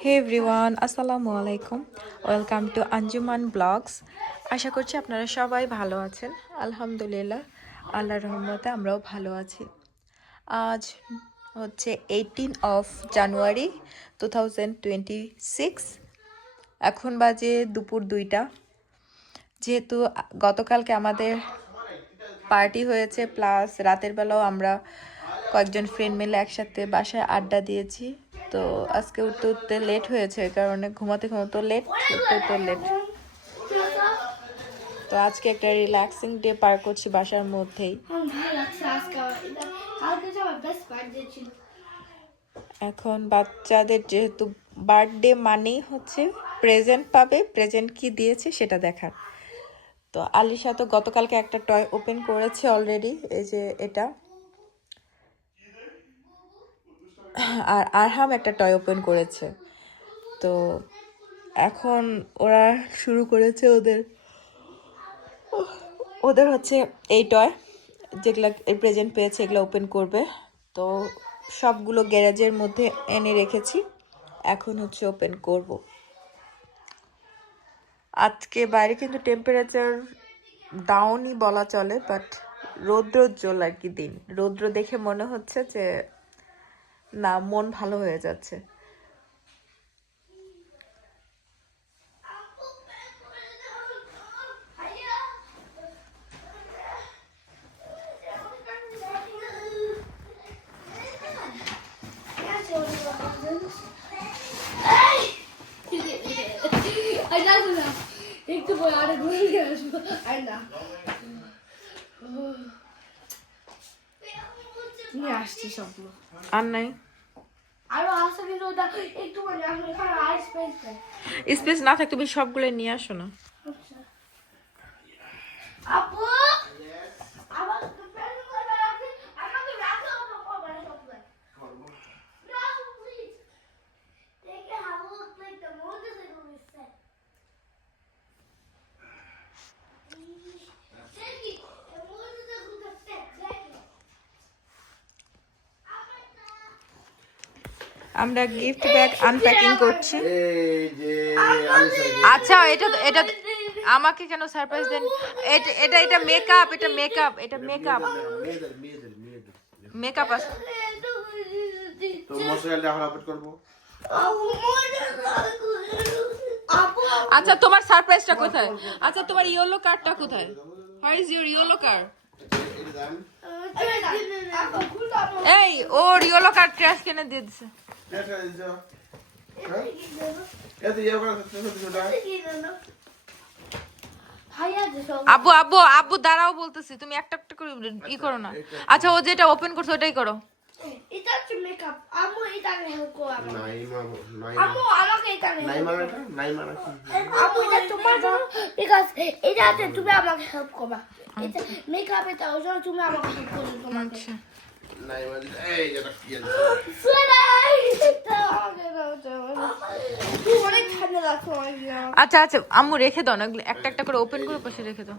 হে everyone আসসালামু আলাইকুম welcome to Anjuman blogs আশা করছি আপনারা সবাই ভালো আছেন। আলহামদুলিল্লাহ, আল্লাহ রহমতে আমরাও ভালো আছি। আজ হচ্ছে eighteen of January two thousand twenty six এখন বাজে দুপুর দুইটা। যেহেতু গতকালকে আমাদের পার্টি হয়েছে প্লাস রাতের বেলাও আমরা কয়েকজন ফ্রেন্ড মিলে একসাথে বাসায় আড্ডা দিয়েছি। তো আজকে উঠতে উঠতে লেট হয়েছে কারণে ঘুমাতে ঘুমাতে লেট উঠতে উঠতে লেট তো আজকে একটা রিল্যাক্সিং ডে পার করছি বাসার মধ্যেই। এখন বাচ্চাদের যেহেতু বার্থডে মানেই হচ্ছে প্রেজেন্ট পাবে প্রেজেন্ট কি দিয়েছে সেটা দেখার। তো আলিশা তো গতকালকে একটা টয় ওপেন করেছে অলরেডি এই যে এটা। আর আরহাম একটা টয় ওপেন করেছে। তো এখন ওরা শুরু করেছে ওদের ওদের হচ্ছে এই টয় যেগুলা প্রেজেন্ট পেয়েছে, এগুলো ওপেন করবে। তো সবগুলো গ্যারেজের মধ্যে এনে রেখেছি, এখন হচ্ছে ওপেন করব। আজকে বাইরে কিন্তু টেম্পারেচার ডাউনই বলা চলে বাট রৌদ্রোজ্জ্বল আর কি দিন। রৌদ্র দেখে মনে হচ্ছে যে না মন ভালো হয়ে যাচ্ছে আর যাব না একটু পরে আরে ঘুরে আসব আর না নিয়ে আসছি সবগুলো আর নাই আরও আসা কিন্তু ওটা একটু পরে আমি এখানে আর স্পেস না থাকে তুমি সবগুলো নিয়ে আসো না। আপু! আমরা গিফট ব্যাগ আনপ্যাকিং করছি। আচ্ছা এটা এটা আমাকে কেন সারপ্রাইজ দেন? এটা এটা এটা মেকআপ এটা মেকআপ এটা মেকআপ মেকআপ আছে তো করব আচ্ছা তোমার সারপ্রাইজটা কোথায়? আচ্ছা তোমার ইয়েলো কার্ডটা কোথায়? Where is your yellow card এই, ওর ইয়েলো কার্ড ট্র্যাশ কেনে দিয়ে দিছে। আব্বু আব্বু আব্বু, দাঁড়াও বলতেছি। তুমি একটা একটা করে ই করো না। আচ্ছা ও যেটা ওপেন করছে, ওটাই করো। এটা হচ্ছে মেকআপ আম্মু এটা আমাকে। নাইমা নাই আম্মু আমাকে এটা নাইমা নাইমা এটা তোমার জন্য বিকজ এটা আছে তুমি আমাকে হেল্প করবা। এটা মেকআপ এটা জন্য তুমি আমাকে হেল্প করবে তোমাকে। আচ্ছা। নাইমা এই যেটা কি আছে? সুরাই এটা আমাকে দাও অনেক ঠান্ডা আচ্ছা আচ্ছা আম্মু রেখে দাও না একটা একটা করে ওপেন করে পাশে রেখে দাও।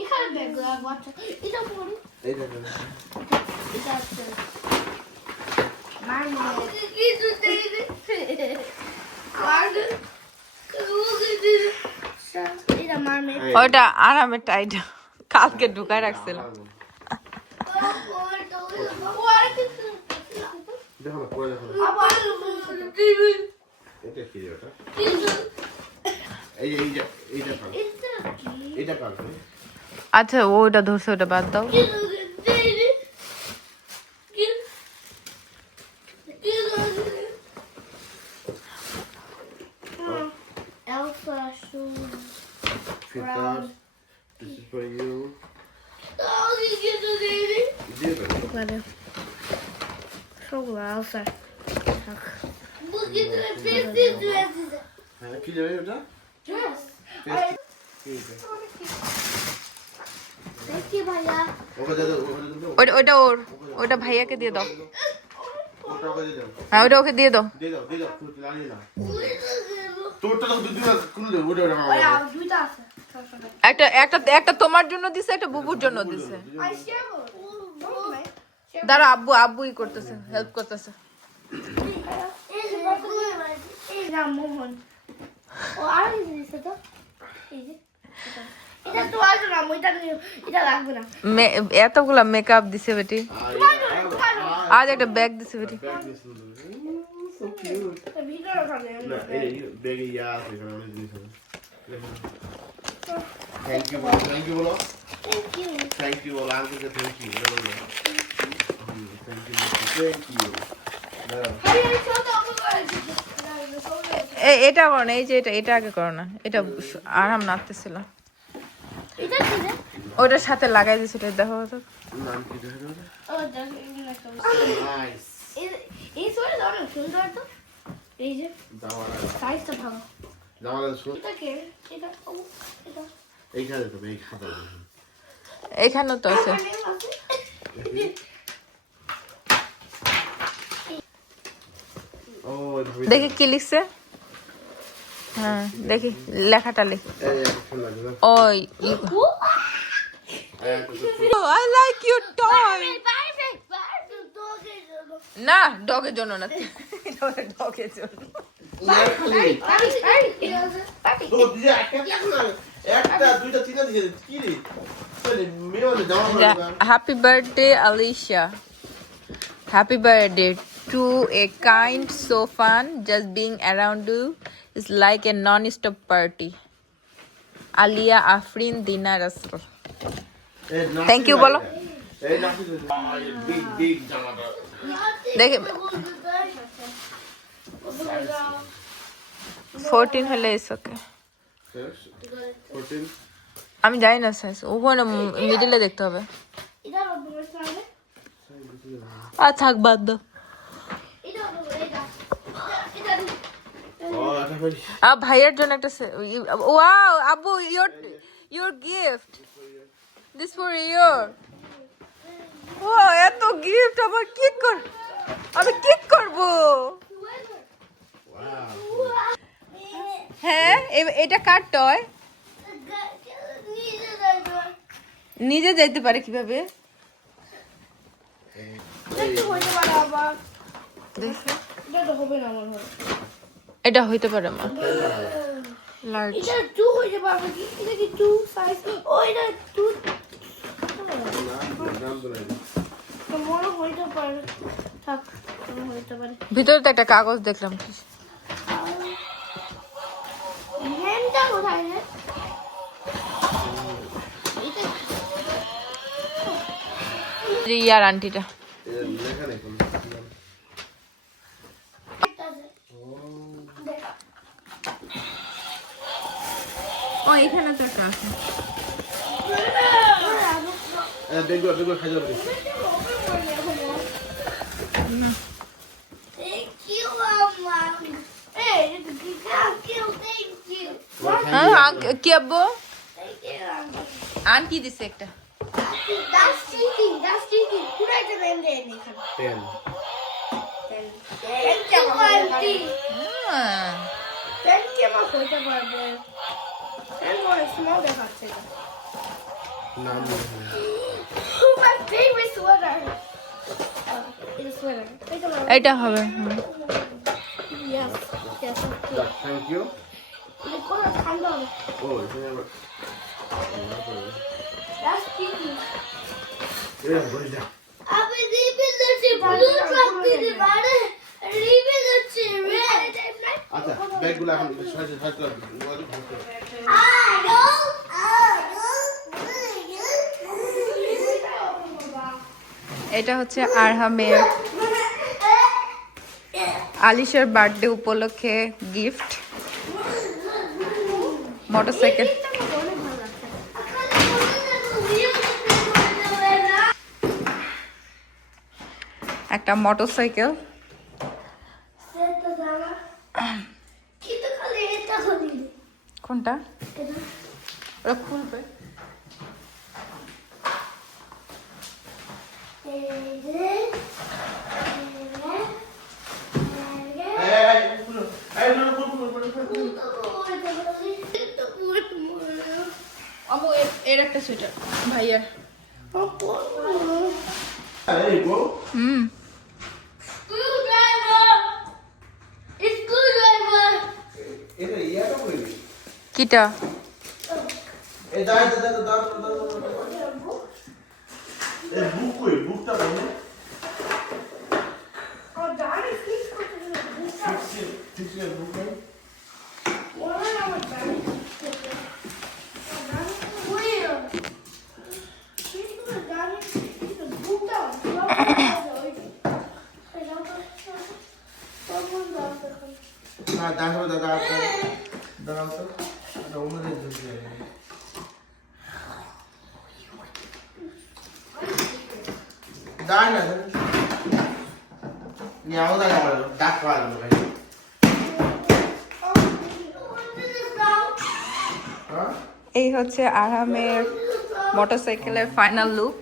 এখানে রাখব আচ্ছা এটা পড়ি এই দেখেন এটা আছে মার কিছু দেই এটা মার মে ওটা আরামের টাইট কালকে ঢুকায় রাখছিলাম। দেখো এই এই যে এইটা কাল এইটা কাল আচ্ছা ওটা ধরছে ওটা বাদ দাও Elsa shoes. Fit that. This is for you. Oh, you get the baby. দিয়ে দেবো Claro. Çok güzel. Bu gidene testi dresi. হ্যাঁ কি যাবে ওটা ওর ওটা ভাইয়াকে দিয়ে দাও ওটা ওকে দিয়ে দাও হ্যাঁ ওটা ওকে দিয়ে দাও. একটা একটা একটা তোমার জন্য দিছে একটা বুবুর জন্য দিছে দাঁড়া আব্বু আব্বুই করতেছে হেল্প করতেছে এটা মোহন ও আর দিছে তো এই যে এটা। এটা তো আসবে না এটা নিয়ে- এটা লাগবে না মে- এতগুলা মেকআপ দিছে বেটি। আর এটা- আজ একটা ব্যাগ দিছে বেটি। ব্যাগ নিয়ে শুনতে হবে। So cute. এটা ভিতরে ওখানে না, এই ব্যাগে ইয়া আছে এখানে অনেক জিনিস আছে থ্যাংক ইউ বলো থ্যাংক ইউ বলো থ্যাংক ইউ থ্যাংক ইউ বলো আঙ্কেলকে থ্যাংক ইউ এটা বলো থ্যাংক ইউ থ্যাংক ইউ এটা এ- এটা করো না এই যে এটা এটা আগে করো না। এটা আরাম নাড়তেছিল। ওটার সাথে লাগাই দিছে এটা দেখো তো নাম কি দেখো ও দেখ এই একটা নাইস এই এই সোয়ে দাও না সুন্দর তো আছে। দেখি কি লিখছে। হ্যাঁ দেখি লেখাটা লিখ। ওই আই লাইক ইউর টয়। না ডগের জন্য না। ডগের জন্য happy birthday Alisha happy birthday to a kind so fun just being around you is like a non stop party Alia Afrin Dina Rasel Thank you, বলো। দেখে ফোরটিন হলে ইস ওকে আমি জানি না সাইজ ওখানে মিডিলে দেখতে হবে। আর থাক বাদ দাও এটা রকমের এটা এটা ও এটা কই আর ভাইয়ের জন্য একটা ওয়াও আব্বু your your gift this for your ও এত গিফট আবার কি কর আমি কি করব? হ্যাঁ এ- এটা কার টয় নিজে যাইতে পারে কীভাবে? দেখি। এটা তো হবে না হয় এটা হইতে পারে মা। লার্জ এটা টু হইতে পারবে কি? এটা কি টু সাইজ ও এটা টু না নাম তো নাই মনে হইতে পারে। থাক হইতে পারে। ভিতরে তো একটা কাগজ দেখলাম। কি হ্যান্ডটা কোথায় রে? ইয়ার আন্টিটা। এখানে তো একটা আছে এ দেখো দেখো খাই যাবে. হ্যাঁ কি আব্বু Thank you, দিছে একটা Thank you, Auntie. হ্যাঁ Thank you, my photo barber. And for a small departure. নাম লেখা নেই My favorite sweater. Oh, it's a sweater. Take a look. এটা হবে hmm. Yes, yes. Thank you The color calm down. ও এখানে আবার That's cheating. এটা বই যা Abi leaving the blue truck to the bottom. Leaving the red. আচ্ছা ব্যাগগুলো এখন সাজে এটা হচ্ছে আরহামের আলিশের বার্থডে উপলক্ষে গিফট। মোটরসাইকেল। একটা মোটরসাইকেল। কোনটা ওরা খুলবে। এর একটা সুইটার ভাইয়ার. হুম এটা ইয়াটা করে দিই। কিটা? বুক কই? বুকটা বলে। ঠিক আছে, ঠিক আছে, বুক নাই। না, দাঁড়াও, দাঁড়াও, দাঁড়াও। দাঁড়াও তো। এটা ওখানে ঢুকে যাবে। দাঁড়া না, দাঁড়া। নিয়ে আও দাঁড়া আমার, ডাক পাওয়া গেল ভাই। হ্যাঁ? এই হচ্ছে আরামের মোটরসাইকেলের ফাইনাল লুক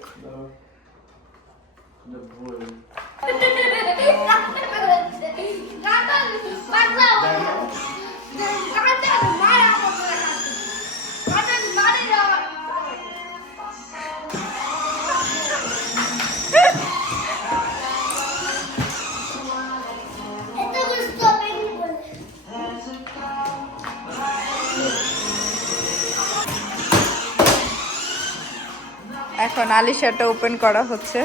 এখন আলিশাটা ওপেন করা হচ্ছে।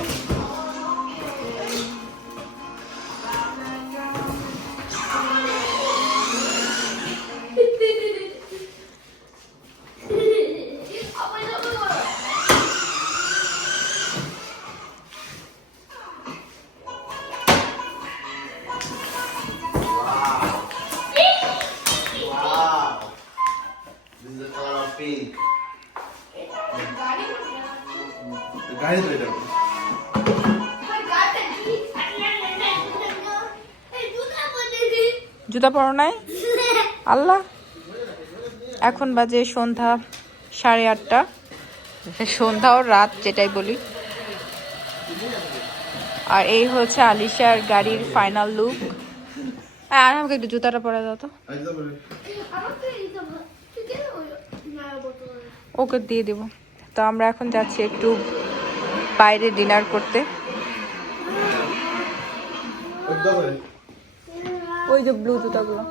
জুতা পরো নাই? আল্লাহ। এখন বাজে সন্ধ্যা সাড়ে আটটা। সন্ধ্যা ও রাত যেটাই বলি। আর এই হচ্ছে আলিশার গাড়ির ফাইনাল লুক আর আমাকে একটু জুতাটা পরে দাও তো। ওকে দিয়ে দেবো। তো আমরা এখন যাচ্ছি একটু বাইরে ডিনার করতে। ওই যে ব্লু জুতাগুলো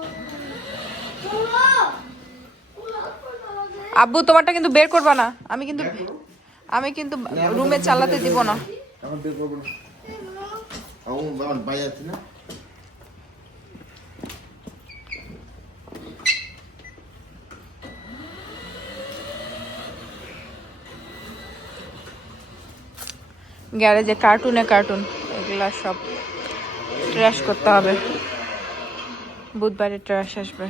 আব্বু তোমারটা কিন্তু বের করবা না। আমি কিন্তু আমি কিন্তু রুমে চালাতে দিব না। গ্যারেজে কার্টুনে কার্টুন এগুলা সব ট্র্যাশ করতে হবে। বুধবারে ট্র্যাশ আসবে।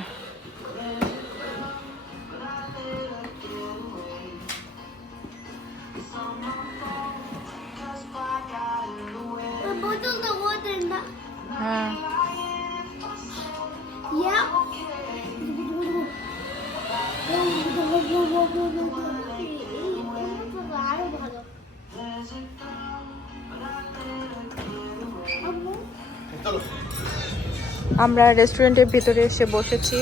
হ্যাঁ। আরও ভালো চলো। আমরা রেস্টুরেন্টের ভিতরে এসে বসেছি।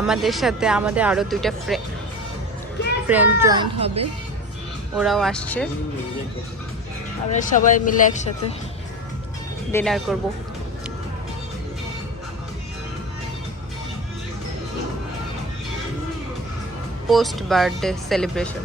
আমাদের সাথে আমাদের আরও দুইটা ফ্রেন্ড জয়েন হবে। ওরাও আসছে। আমরা সবাই মিলে একসাথে ডিনার করব। পোস্ট বার্থডে সেলিব্রেশন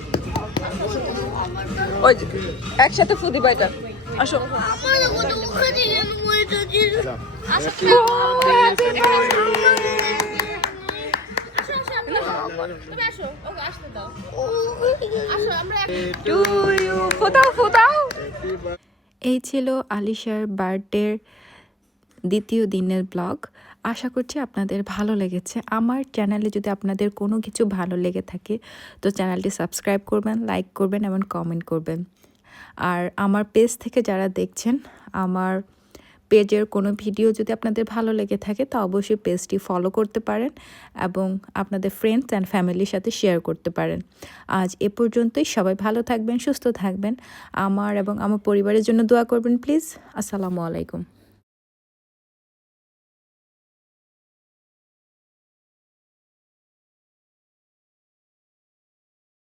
ওই একসাথে ফুদি বাইটা আসো। এই ছিল আলিশার বার্থডের দ্বিতীয় দিনের ব্লগ। আশা করছি আপনাদের ভালো লেগেছে। আমার চ্যানেলে যদি আপনাদের কোনো কিছু ভালো লেগে থাকে, তো চ্যানেলটি সাবস্ক্রাইব করবেন লাইক করবেন এবং কমেন্ট করবেন। আর আমার পেজ থেকে যারা দেখছেন, আমার পেজের কোনো ভিডিও যদি আপনাদের ভালো লেগে থাকে, তা অবশ্যই পেজটি ফলো করতে পারেন এবং আপনাদের ফ্রেন্ডস অ্যান্ড ফ্যামিলির সাথে শেয়ার করতে পারেন। আজ এ পর্যন্তই। সবাই ভালো থাকবেন, সুস্থ থাকবেন। আমার এবং আমার পরিবারের জন্য দোয়া করবেন প্লিজ আসসালামু আলাইকুম।